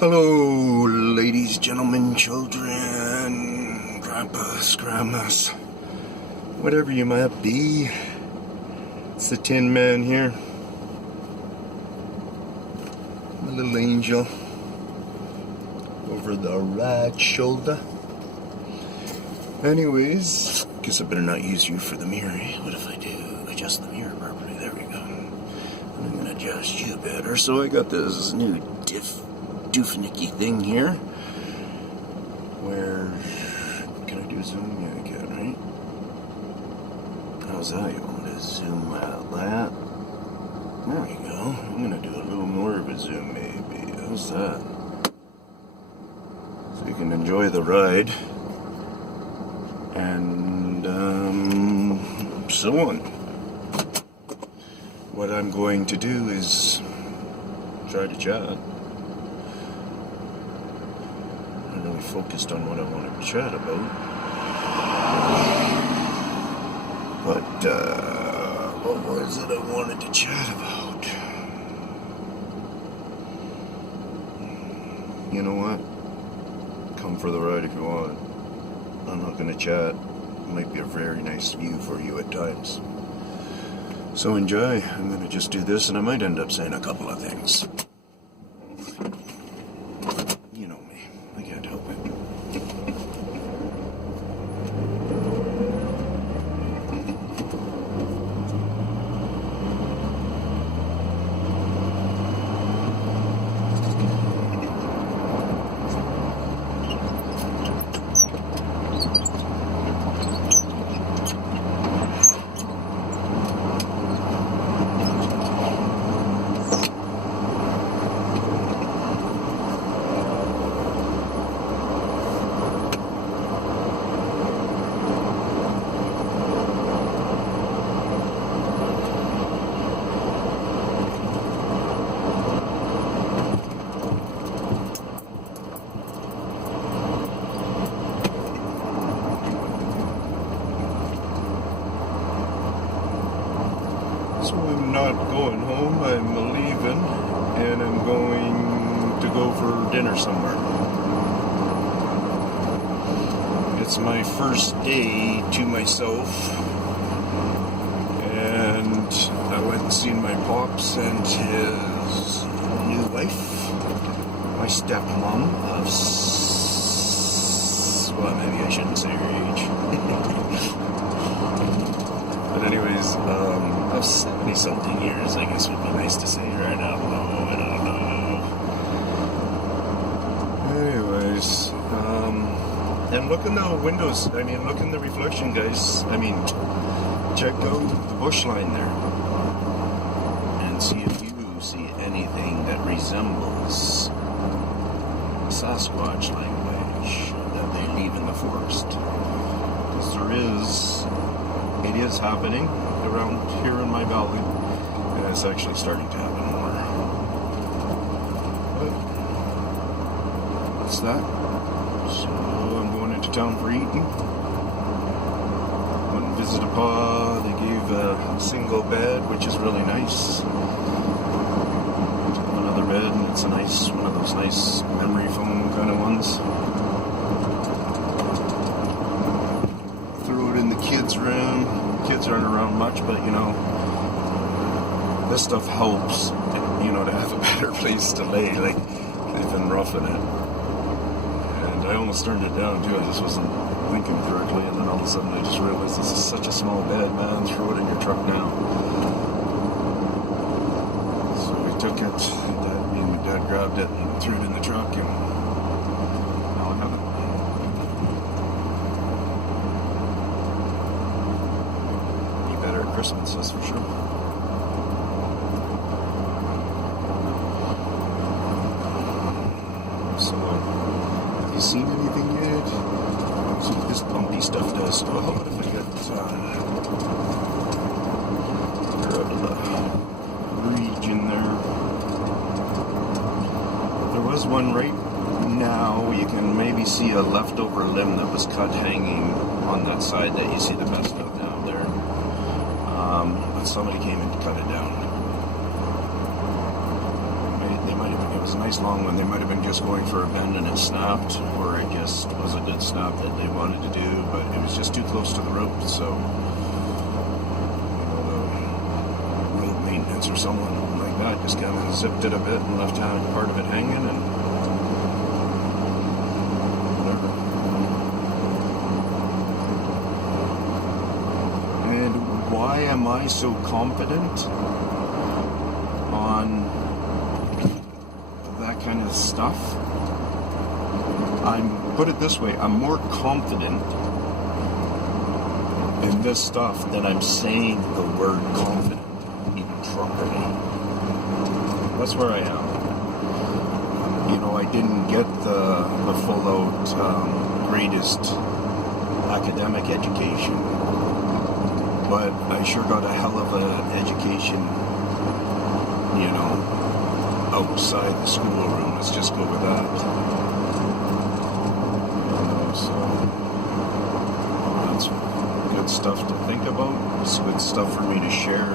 Hello, ladies, gentlemen, children, grandpas, grandmas, whatever you might be. It's the Tin Man here. My little angel over the right shoulder. Anyways, guess I better not use you for the mirror. What if I do adjust the mirror properly? There we go. I'm gonna adjust you better. So I got this new doofinicky thing here where can I do zoom? Yeah, I can, right? How's that? You want me to zoom out that? There we go. I'm gonna do a little more of a zoom maybe. How's that? So you can enjoy the ride and so on. What I'm going to do is try to chat. Really focused on what I wanted to chat about, but what was it I wanted to chat about? You know what? Come for the ride if you want. I'm not going to chat. It might be a very nice view for you at times, so enjoy. I'm going to just do this, and I might end up saying a couple of things. You know me. I can't help it. So I'm not going home, I'm leaving, and I'm going to go for dinner somewhere. It's my first day to myself, and I went and seen my pops and his new wife, my stepmom of, well, maybe I shouldn't say her age. But anyways, of 70-something years, I guess would be nice to say, right? I don't know. Anyways, and look in the windows, look in the reflection, guys. Check out the bush line there. And see if you see anything that resembles Sasquatch language that they leave in the forest. Because it is happening around here in my valley, and it's actually starting to happen more. But that's that. So I'm going into town for eating. Went and visited a pa. They gave a single bed, which is really nice. Another bed, and it's one of those nice memory foam kind of ones. Threw it in the kids' room. Kids aren't around much, but this stuff helps, to have a better place to lay. Like, they've been roughing it. And I almost turned it down too. I just wasn't thinking correctly, and then all of a sudden I just realized this is such a small bed, man. Throw it in your truck now. So we took it, and my dad grabbed it and threw it in the truck, and now I have it. Christmas, that's for sure. So, have you seen anything yet? See what this bumpy stuff does. Oh, what if I get out of the region there? There was one right now. You can maybe see a leftover limb that was cut hanging on that side that you see the best of now there. But somebody came in to cut it down. They might even give us a nice long one. They might have been just going for a bend and it snapped, or it just was a good snap that they wanted to do, but it was just too close to the rope, so the road maintenance or someone like that just kind of zipped it a bit and left part of it hanging, and whatever. And why am I so confident on that kind of stuff? Put it this way, I'm more confident in this stuff than I'm saying the word confident properly. That's where I am. You know, I didn't get the full out greatest academic education, but I sure got a hell of an education, you know, outside the schoolroom. Let's just go with that. So that's good stuff to think about. It's good stuff for me to share.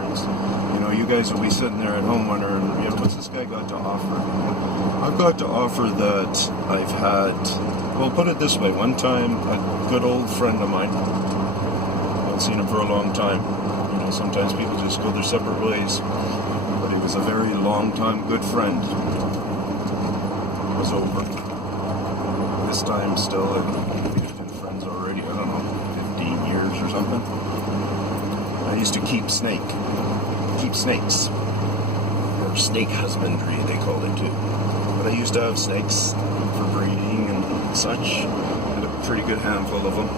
You know, you guys will be sitting there at home wondering, you know, what's this guy got to offer? I've got to offer that I've had, well, put it this way, one time a good old friend of mine, I've seen him for a long time. You know, sometimes people just go their separate ways, but he was a very long time good friend. Was over. This time still, we've been friends already, I don't know, 15 years or something. I used to keep snakes, or snake husbandry they called it too. But I used to have snakes for breeding and such. Had a pretty good handful of them.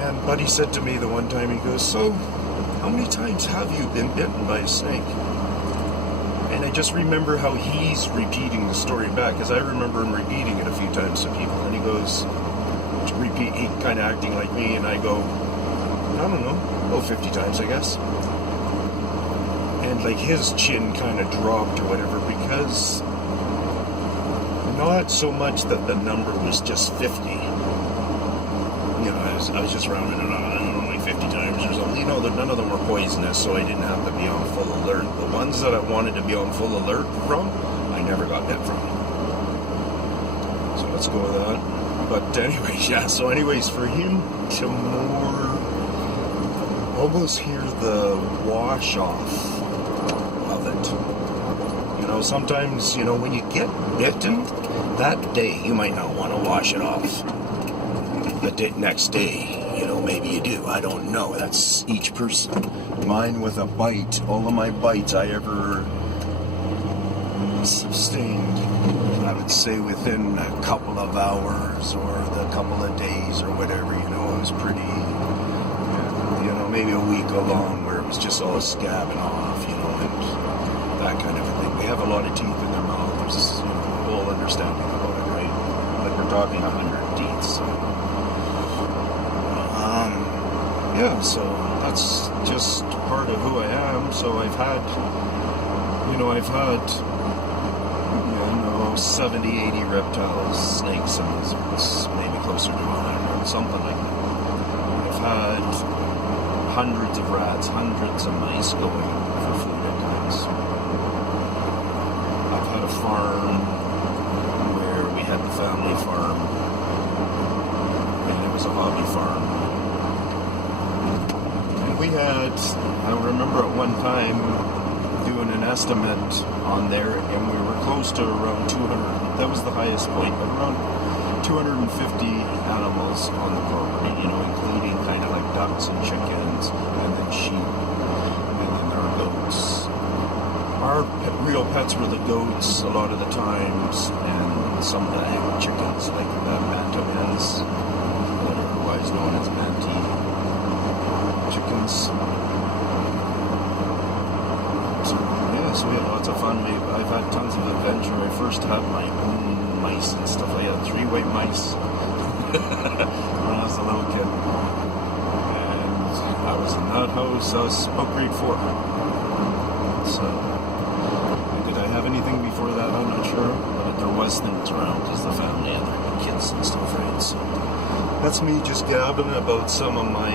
And Buddy said to me the one time, he goes, "So, how many times have you been bitten by a snake?" And I just remember how he's repeating the story back, because I remember him repeating it a few times to people. And he goes, he kind of acting like me, and I go, I don't know, 50 times, I guess. And like his chin kind of dropped or whatever, because not so much that the number was just 50. You know, I was just rounding it on, only 50 times or something. You know, none of them were poisonous, so I didn't have to be on full alert. The ones that I wanted to be on full alert from, I never got bit from. So let's go with that. But anyways, yeah, so anyways, for him to almost hear the wash off of it. You know, sometimes, you know, when you get bitten, that day you might not want to wash it off. The next day, you know, maybe you do. I don't know. That's each person. Mine with a bite, all of my bites I ever sustained, I would say within a couple of hours or the couple of days or whatever, you know, it was pretty, you know, maybe a week along where it was just all scabbing off, you know, and that kind of a thing. They have a lot of teeth in their mouth. There's, you know, a whole understanding about it, right? Like we're talking 100 teeth, so. Yeah, so that's just part of who I am. So I've had, you know, 70, 80 reptiles, snakes, and lizards, maybe closer to 100, something like that. I've had hundreds of rats, hundreds of mice going for food at times. I've had a farm where we had the family farm, and it was a hobby farm. We had, I remember at one time doing an estimate on there, and we were close to around 200, that was the highest point, but around 250 animals on the property, you know, including kind of like ducks and chickens, and then sheep, and then there were goats. Our real pets were the goats a lot of the times, and some of the chickens, like the manta hens, otherwise known as manti chickens. So, yeah, so we had lots of fun. I've had tons of adventure. I first had my own mice and stuff. I had 3 white mice when I was a little kid. And I was in that house. I was about grade 4. So, did I have anything before that? I'm not sure. But there was things around because the family had their kids and stuff, right? So, that's me just gabbing about some of my,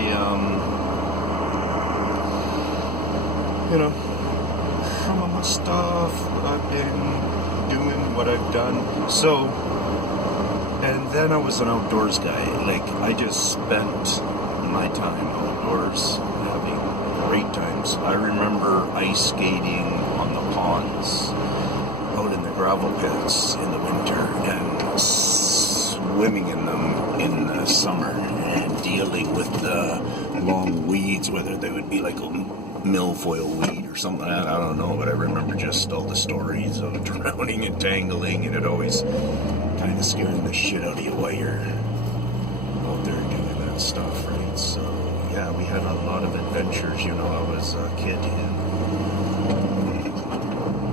you know, some of my stuff that I've been what I've done. So, and then I was an outdoors guy. Like, I just spent my time outdoors having great times. I remember ice skating on the ponds out in the gravel pits in the winter and swimming in them in the summer and dealing with the long weeds, whether they would be like a milfoil weed or something. I don't know, but I remember just all the stories of drowning and tangling, and it always kind of scaring the shit out of you while you're out there doing that stuff, right? So yeah, we had a lot of adventures. You know, I was a kid and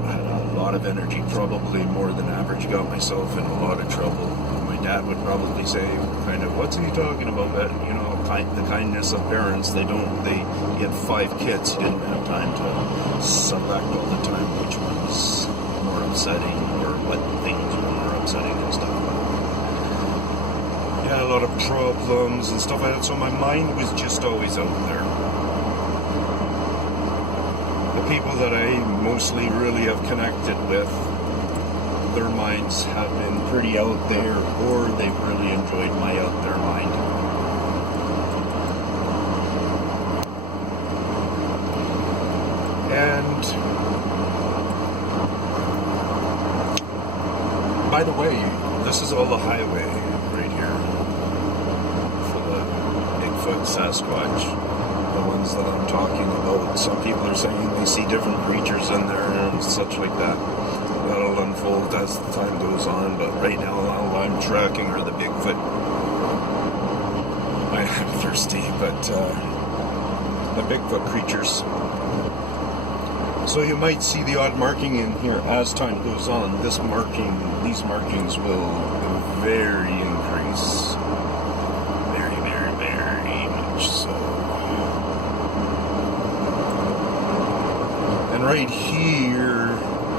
had a lot of energy, probably more than average. Got myself in a lot of trouble. My dad would probably say, kind of, what's he talking about? That, you know, the kindness of parents. He had 5 kids. He didn't have time to select all the time which one's more upsetting or what things were more upsetting and stuff. Yeah, a lot of problems and stuff like that. So my mind was just always out there. The people that I mostly really have connected with, their minds have been pretty out there, or they've really enjoyed my out there mind. And by the way, this is all the highway right here for the Bigfoot, Sasquatch, the ones that I'm talking about. Some people are saying they see different creatures in there and such like that. That'll unfold as the time goes on, but right now all I'm tracking are the Bigfoot. I am thirsty, but the Bigfoot creatures. So you might see the odd marking in here as time goes on. These markings will very increase. Very, very, very much so. And right here,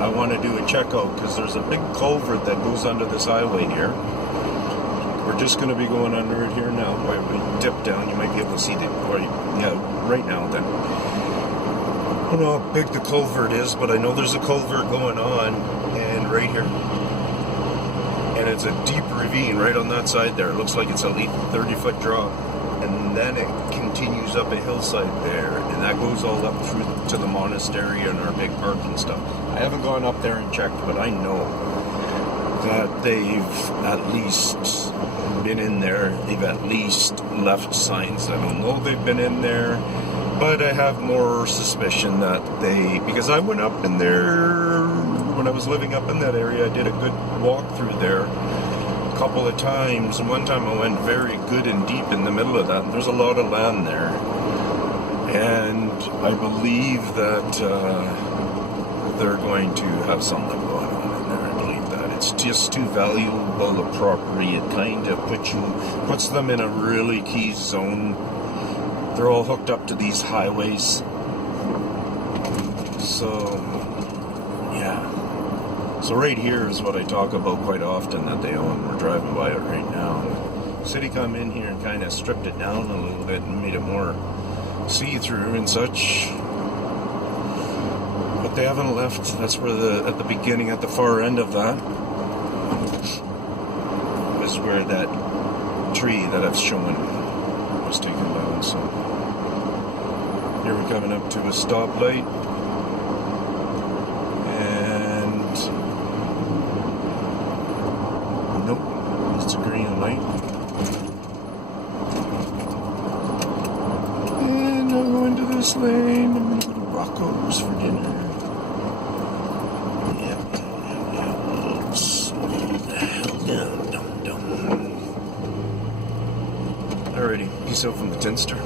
I want to do a checkout because there's a big culvert that goes under this highway here. We're just going to be going under it here now. When we dip down, you might be able to see right now then. I don't know how big the culvert is, but I know there's a culvert going on, and right here. And it's a deep ravine right on that side there. It looks like it's at least 30-foot drop. And then it continues up a hillside there, and that goes all up through to the monastery and our big park and stuff. I haven't gone up there and checked, but I know that they've at least been in there. They've at least left signs. I don't know they've been in there, but I have more suspicion that because I went up in there when I was living up in that area. I did a good walk through there a couple of times, and one time I went very good and deep in the middle of that, and there's a lot of land there, and I believe that they're going to have something going on in there. I believe that it's just too valuable a property. It kind of puts them in a really key zone. They're all hooked up to these highways, so yeah. So right here is what I talk about quite often that they own. We're driving by it right now. The city come in here and kind of stripped it down a little bit and made it more see-through and such. But they haven't left. That's where at the beginning, at the far end of that, was where that tree that I've shown was taken down. So here we're coming up to a stoplight. It's a green light. And I'll go into this lane. I'm going to go to Rocco's for dinner. Yep. Slow the hell down. Alrighty. Peace out from the Tinster.